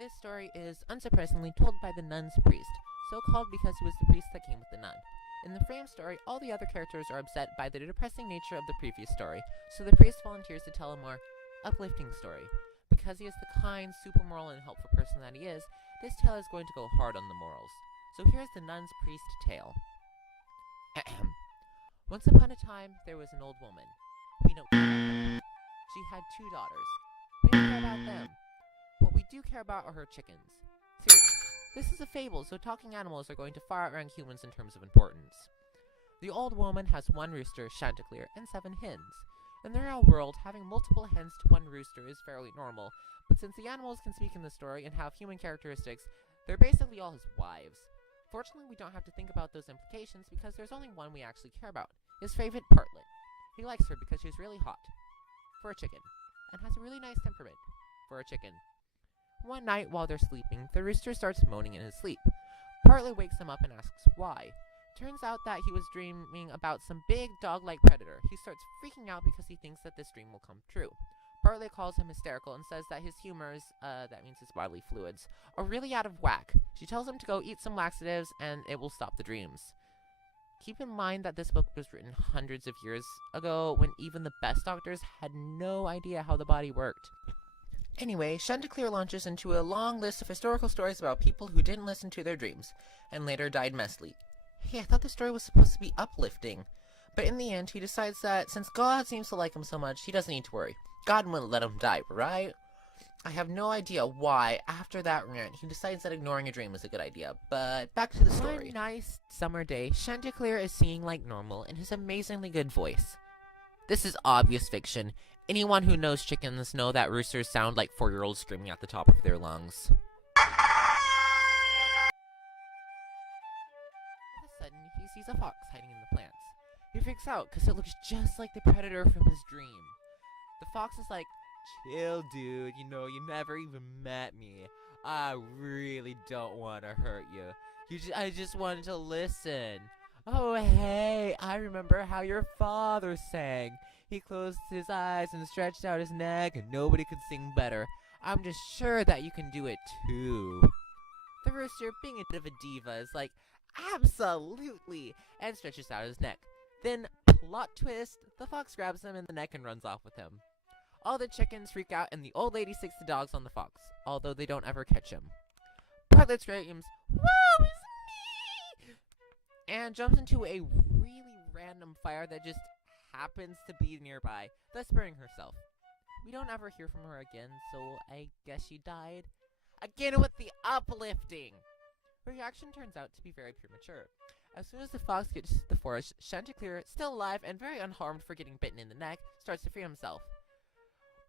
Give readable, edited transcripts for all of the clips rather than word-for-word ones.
This story is, unsurprisingly, told by the nun's priest, so called because he was the priest that came with the nun. In the frame story, all the other characters are upset by the depressing nature of the previous story, so the priest volunteers to tell a more uplifting story. Because he is the kind, super moral, and helpful person that he is, this tale is going to go hard on the morals. So here's the nun's priest tale. Once upon a time, there was an old woman. We don't care about her. She had 2 daughters. We don't care about them. What we do care about are her chickens. Seriously, this is a fable, so talking animals are going to far outrank humans in terms of importance. The old woman has 1 rooster, Chanticleer, and 7 hens. In the real world, having multiple hens to 1 rooster is fairly normal, but since the animals can speak in the story and have human characteristics, they're basically all his wives. Fortunately, we don't have to think about those implications because there's only one we actually care about, his favorite Partlet. He likes her because she's really hot, for a chicken, and has a really nice temperament, for a chicken. One night, while they're sleeping, the rooster starts moaning in his sleep. Partlet wakes him up and asks why. Turns out that he was dreaming about some big dog-like predator. He starts freaking out because he thinks that this dream will come true. Partlet calls him hysterical and says that his humors, that means his bodily fluids, are really out of whack. She tells him to go eat some laxatives and it will stop the dreams. Keep in mind that this book was written hundreds of years ago when even the best doctors had no idea how the body worked. Anyway, Chanticleer launches into a long list of historical stories about people who didn't listen to their dreams, and later died messily. Hey, I thought the story was supposed to be uplifting. But in the end, he decides that since God seems to like him so much, he doesn't need to worry. God wouldn't let him die, right? I have no idea why, after that rant, he decides that ignoring a dream is a good idea, but back to the story. One nice summer day, Chanticleer is singing like normal in his amazingly good voice. This is obvious fiction. Anyone who knows chickens know that roosters sound like 4-year-olds screaming at the top of their lungs. All of a sudden, he sees a fox hiding in the plants. He freaks out because it looks just like the predator from his dream. The fox is like, "Chill, dude, you never even met me. I really don't want to hurt you. I just wanted to listen. Oh, hey, I remember how your father sang. He closed his eyes and stretched out his neck, and nobody could sing better. I'm just sure that you can do it, too." The rooster, being a bit of a diva, is like, "Absolutely," and stretches out his neck. Then, plot twist, the fox grabs him in the neck and runs off with him. All the chickens freak out, and the old lady sticks the dogs on the fox, although they don't ever catch him. Partlet screams, "Woe is me!" and jumps into a really random fire that just happens to be nearby, thus burning herself. We don't ever hear from her again, so I guess she died. Again with the uplifting! Her reaction turns out to be very premature. As soon as the fox gets to the forest, Chanticleer, still alive and very unharmed for getting bitten in the neck, starts to free himself.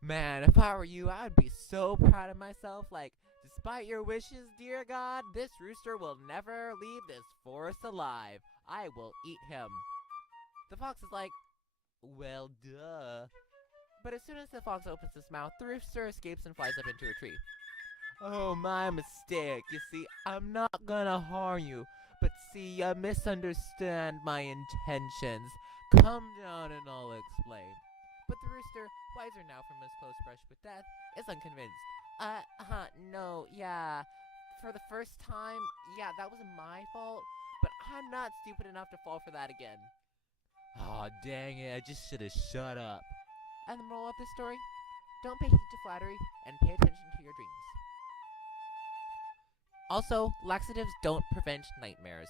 Man, if I were you, I would be so proud of myself. Like, despite your wishes, dear God, this rooster will never leave this forest alive. I will eat him. The fox is like, well, duh. But as soon as the fox opens his mouth, the rooster escapes and flies up into a tree. Oh, my mistake. You see, I'm not gonna harm you. But see, you misunderstand my intentions. Come down and I'll explain. But the rooster, wiser now from his close brush with death, is unconvinced. No, yeah. For the first time, yeah, that was my fault, but I'm not stupid enough to fall for that again. Aw, dang it, I just should have shut up. And the moral of this story? Don't pay heed to flattery, and pay attention to your dreams. Also, laxatives don't prevent nightmares.